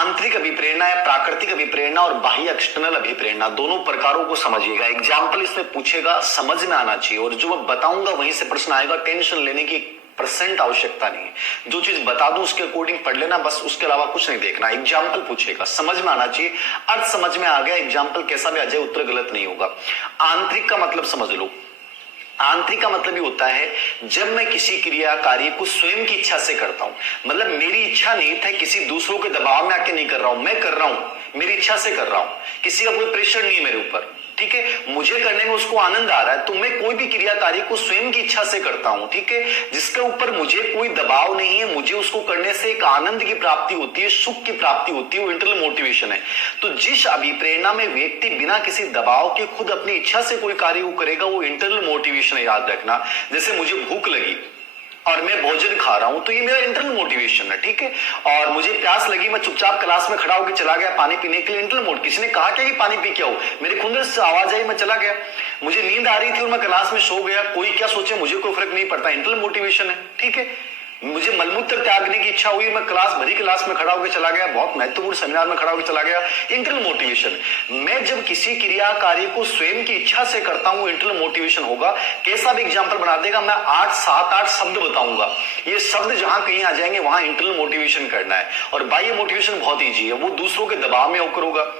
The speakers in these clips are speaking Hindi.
आंतरिक अभिप्रेरणा या प्राकृतिक अभिप्रेरणा और बाह्य एक्सटर्नल अभिप्रेरणा दोनों प्रकारों को समझिएगा। एग्जाम्पल इसमें पूछेगा, समझ में आना चाहिए, और जो मैं बताऊंगा वहीं से प्रश्न आएगा। टेंशन लेने की परसेंट आवश्यकता नहीं है, जो चीज बता दूं उसके अकॉर्डिंग पढ़ लेना बस, उसके अलावा कुछ नहीं देखना। एग्जाम्पल पूछेगा, समझ में आना चाहिए, अर्थ समझ में आ गया, एग्जाम्पल कैसा भी आ जाए उत्तर गलत नहीं होगा। आंतरिक का मतलब समझ लो। आंतरिक का मतलब ये होता है जब मैं किसी क्रिया कार्य को स्वयं की इच्छा से करता हूं, मतलब मेरी इच्छा नहीं है, किसी दूसरों के दबाव में आके नहीं कर रहा हूं, मैं कर रहा हूं, मेरी इच्छा से कर रहा हूं, किसी का कोई प्रेशर नहीं है मेरे ऊपर, ठीक है, मुझे करने में उसको आनंद आ रहा है, तो मैं कोई भी क्रिया कार्य को स्वयं की इच्छा से करता हूं, ठीक है, जिसके ऊपर मुझे कोई दबाव नहीं है, मुझे उसको करने से एक आनंद की प्राप्ति होती है, सुख की प्राप्ति होती है, वो इंटरनल मोटिवेशन है। तो जिस अभिप्रेरणा में व्यक्ति बिना किसी दबाव के खुद अपनी इच्छा से कोई कार्य को करेगा, वो इंटरनल मोटिवेशन है, याद रखना। जैसे मुझे भूख लगी और मैं भोजन खा रहा हूं, तो ये मेरा इंटरनल मोटिवेशन है, ठीक है। और मुझे प्यास लगी, मैं चुपचाप क्लास में खड़ा होकर चला गया पानी पीने के लिए, इंटरनल मोड। किसी ने कहा क्या कि पानी पी के आओ, मेरे खुद से आवाज आई, मैं चला गया। मुझे नींद आ रही थी और मैं क्लास में सो गया, कोई क्या सोचे मुझे कोई फर्क नहीं पड़ता, इंटरनल मोटिवेशन है, ठीक है। मुझे मलमूत्र त्यागने की इच्छा हुई, मैं भरी क्लास में खड़ा होकर चला गया, बहुत महत्वपूर्ण सेमिनार में खड़ा होकर चला गया, इंटरनल मोटिवेशन। मैं जब किसी क्रिया कार्य को स्वयं की इच्छा से करता हूं, इंटरनल मोटिवेशन होगा। कैसा भी एग्जांपल बना देगा, मैं 7-8 शब्द बताऊंगा, ये शब्द जहां कहीं आ जाएंगे वहां इंटरनल मोटिवेशन करना है। और बाह्य मोटिवेशन बहुत ईजी है, वो दूसरों के दबाव में होकर होगा।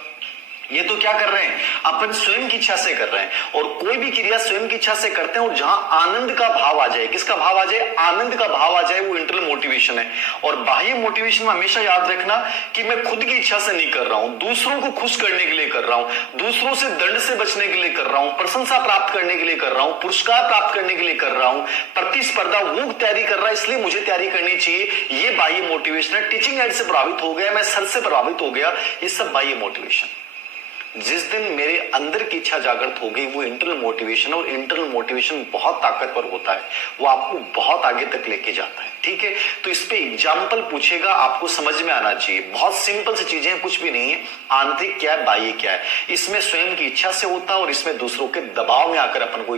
ये तो क्या कर रहे हैं, अपन स्वयं की इच्छा से कर रहे हैं, और कोई भी क्रिया स्वयं की इच्छा से करते हैं, और जहां आनंद का भाव आ जाए, किसका भाव आ जाए, आनंद का भाव आ जाए, वो इंटरनल मोटिवेशन है। और बाह्य मोटिवेशन में हमेशा याद रखना कि मैं खुद की इच्छा से नहीं कर रहा हूं, दूसरों को खुश करने के लिए कर रहा हूं, दूसरों से दंड से बचने के लिए कर रहा हूं, प्रशंसा प्राप्त करने के लिए कर रहा हूं, पुरस्कार प्राप्त करने के लिए कर रहा हूं, प्रतिस्पर्धा, वो तैयारी कर रहा है इसलिए मुझे तैयारी करनी चाहिए, ये बाह्य मोटिवेशन है। टीचिंग एड से प्रभावित हो गया, मैं सर से प्रभावित हो गया, ये सब बाह्य मोटिवेशन। जिस दिन मेरे अंदर की इच्छा जागृत हो गई, वो इंटरनल मोटिवेशन, और इंटरनल मोटिवेशन बहुत ताकतवर होता है, वो आपको बहुत आगे तक लेके जाता है, ठीक है। तो इस पे एग्जाम्पल पूछेगा, आपको समझ में आना चाहिए, बहुत सिंपल सी चीजें, कुछ भी नहीं है। आंतरिक क्या है, बाह्य क्या है, इसमें स्वयं की इच्छा से होता है, और इसमें दूसरों के दबाव में आकर अपन को